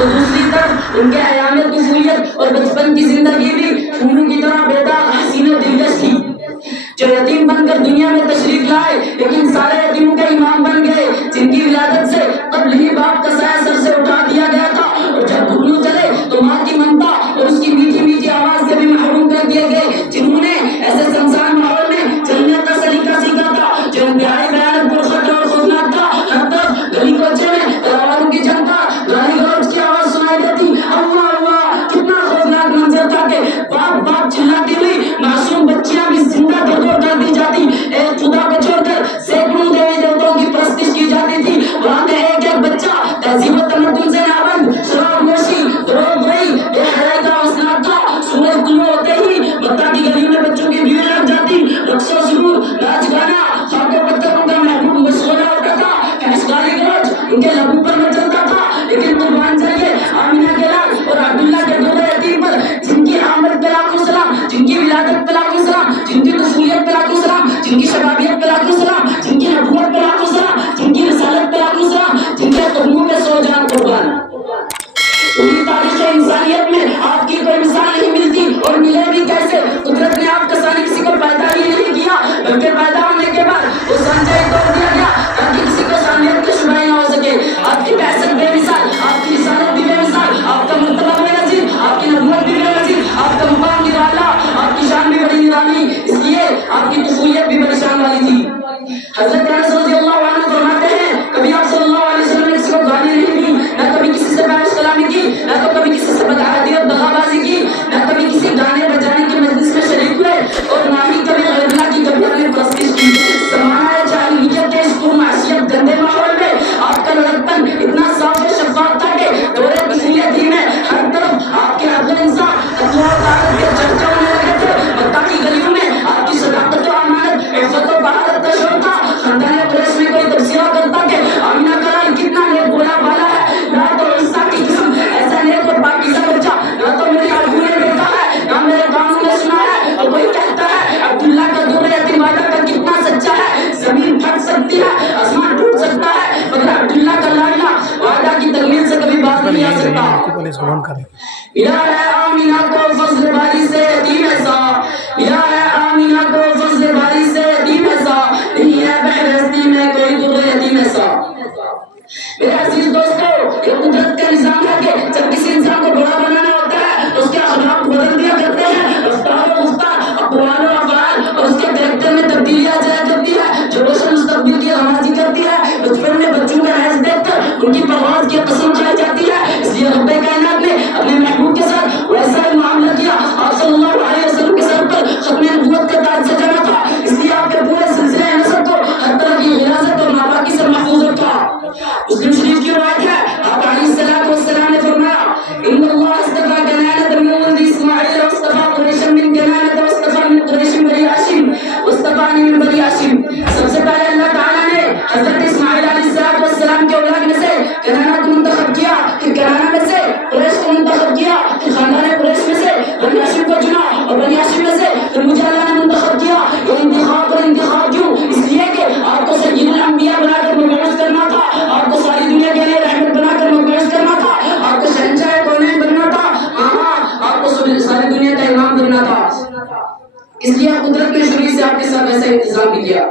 تو دوسری طرف ان کے ایام طفولیت اور بچپن کی زندگی بھی خونوں کی طرح بیدار، حسین و دلکش تھی، جو یتیم بن کر دنیا میں تشریف لائے لیکن سارے یتیموں کے امام بن گئے، جن کی ولادت سے قبل ہی باپ کا سایہ سر سے اٹھا دیا گیا تھا، اور جب بھولو چلے تو ماں کی ممتا اور اس کی میٹھی میٹھی آواز سے بھی محروم کر دیے گئے، جنہوں نے ایسے سنسان ماحول میں چلنے کا سلیقہ سیکھا تھا جو انتہائی بھیانک، پرخطر اور خوفناک تھا۔ ہر طرف گلی کوچے میں تلواروں کی جنگ تھا، گالی گلوچ کی آواز سنائی دیتی، اللہ اللہ، کتنا خوفناک منظر تھا کہ باپ باپ چلاتی ہوئی معصوم بچیاں بھی زندہ دو کر دی جاتی، ایک خدا کو چھوڑ کر سینکڑوں دیوی دیوتاؤں کی پرستش کی جاتی تھی، وہاں کا ایک ایک بچہ تہذیب و تمدن سے نابند، شراب نوشی، دروغ گوئی، بے حیائی کا وسنات تھا۔ سورج طلوع ہوتے ہی مکہ کی گلیوں میں بچوں کی بھیڑ لگ جاتی، رقص و سرور، ناچ گانا، خاک و پتھروں کا محبوب مشغلہ ہوتا تھا، گالی گلوچ ان کے لبوں پر مچلتا تھا، لیکن قربان جائیے آمینہ کے لال اور عبداللہ کے دونوں یتیم پر، جن کی آمد پہ لاکھوں سلام، جن کی ولادت پہ لاکھوں سلام، جن کی طفولیت پہ لاکھوں سلام، جن کی شبابیت پہ لاکھوں سلام، جن کی نبوت پہ لاکھوں سلام، جن کی رسالت پہ لاکھوں سلام، جن کے قدموں پہ سو جان قربان۔ پوری تاریخ انسانیت میں آپ کی کوئی مثال نہیں ملتی، اور ملے بھی کیسے؟ قدرت نے آپ کا ثانی کسی کو پیدا ہی نہیں کیا، بلکہ پیدا ہونے کے بعد وہ سانچہ ہی توڑ دیا گیا تاکہ کسی کو ثانیت کا شبہ نہ ہو سکے۔ آپ کی بعثت بے مثال، آپ کی رسالت بھی بے مثال، آپ کا مرتبہ بے نظیر، آپ کی نبوت بھی بے نظیر، آپ کا مقام بھی اعلیٰ، آپ کی شان بھی بڑی نرالی، اس لیے آپ کی طفولیت بھی بڑی شان والی تھی۔ حضرت انس رضی اللہ عنہ فرماتے ہیں کبھی آپ صلی اللہ علیہ وسلم نے کسی کو گالی نہیں دی، نہ کبھی کسی سے بحث کلامی کی، نہ تو کبھی کسی سے بدعہدی اور دغا بازی کی، نہ کبھی کسی گانے بجانے کی مجلس میں شریک ہوئے، اور نہ ہی کبھی غیر اللہ کی کبھی اپنی پرستش کی۔ زمانہ جاہلیت کے اس پرمعصیت گندے ماحول میں آپ کا لڑکپن اتنا صاف و شفاف تھا کہ دور طفولیت ہی میں ہر طرف آپ کے عدل و انصاف، تقویٰ و طاعت کے چرچے ہونے لگے تھے۔ مکہ کی گلیوں میں آپ کی صداقت و امانت، عفت و بہادر کا شور تھا۔ خاندان قریش میں کوئی تبصرہ کرتا کہ آمینہ کا لال کتنا نیک بولا بالا ہے، نہ تو عیسیٰ کی قسم ایسا نیک اور پاکیزہ بچہ، نہ تو میری آنکھوں نے دیکھا ہے، نہ میرے کانوں نے سنا ہے۔ اور کوئی کہتا ہے عبداللہ کا دور یتیم وعدہ کا کتنا سچا ہے، زمین پھٹ سکتی ہے، آسمان ٹوٹ سکتا ہے، مگر عبداللہ کا لاڈلا وعدہ کی تکمیل سے کبھی باز نہیں آ سکتا۔ ملا ہے آمینہ کو فضل باری سے یتیم ایسا، ملا ہے آمینہ کو فضل باری سے یتیم ایسا، نہیں ہے بحر ہستی میں کوئی دور یتیم ایسا۔ میرے عزیز دوستو، یہ قدرت کا نظام ہے کہ جب کسی انسان کو بڑا بنانا ہوتا ہے تو اس کے اخلاق بدل دیا کرتے ہیں، رفتار و گفتار، اقوال و افعال، اور اس کے کریکٹر میں تبدیلی آ جایا کرتی ہے جو روشن مستقبل کی رمزی کرتی ہے۔ بچپن میں بچوں کا حیض دیکھ کر ان کی پرواز کی قسم کھائی جاتی ہے، اس لیے رب کائنات نے اپنے محبوب کے ساتھ ویسا ہی معاملہ کیا۔ آپ صلی اللہ علیہ وسلم کے سر پر ختم نبوت کا تاج سجانا تھا، اس لیے آپ کے پورے سلسلے نسب کو ہر طرح کی غلاظت اور ناپاکی سے محفوظ رکھا۔ مسلم شریف کی روایت ہے، آپ علیہ السلام نے فرمایا ان اللہ اصطفى کنانۃ من ولد اسماعیل واصطفى قریشا من کنانۃ واصطفى من قریش بنی ہاشم واصطفانی من بنی ہاشم۔ سب سے پہلے اللہ تعالیٰ نے حضرت اسماعیل علیہ السلام کے اولاد میں سے کنانہ کو منتخب کیا، پھر کنانہ میں سے قریش کو منتخب کیا، پھر خاندان قریش میں سے بنی ہاشم کو چنا، اور بنی ہاشم میں سے پھر مجھے اللہ نے منتخب کیا۔ یہ انتخاب اور انتخاب کیوں؟ اس لیے کہ آپ کو سید الانبیاء بنا کر مبعوث کرنا تھا، آپ کو ساری دنیا کے لیے رحمت بنا کر مبعوث کرنا تھا، آپ کو شہنشاہ کونین بننا تھا، ہاں آپ کو ساری دنیا کا امام بننا تھا۔ اس لیے قدرت نے شروع سے آپ کے ساتھ ایسا انتظام بھی کیا۔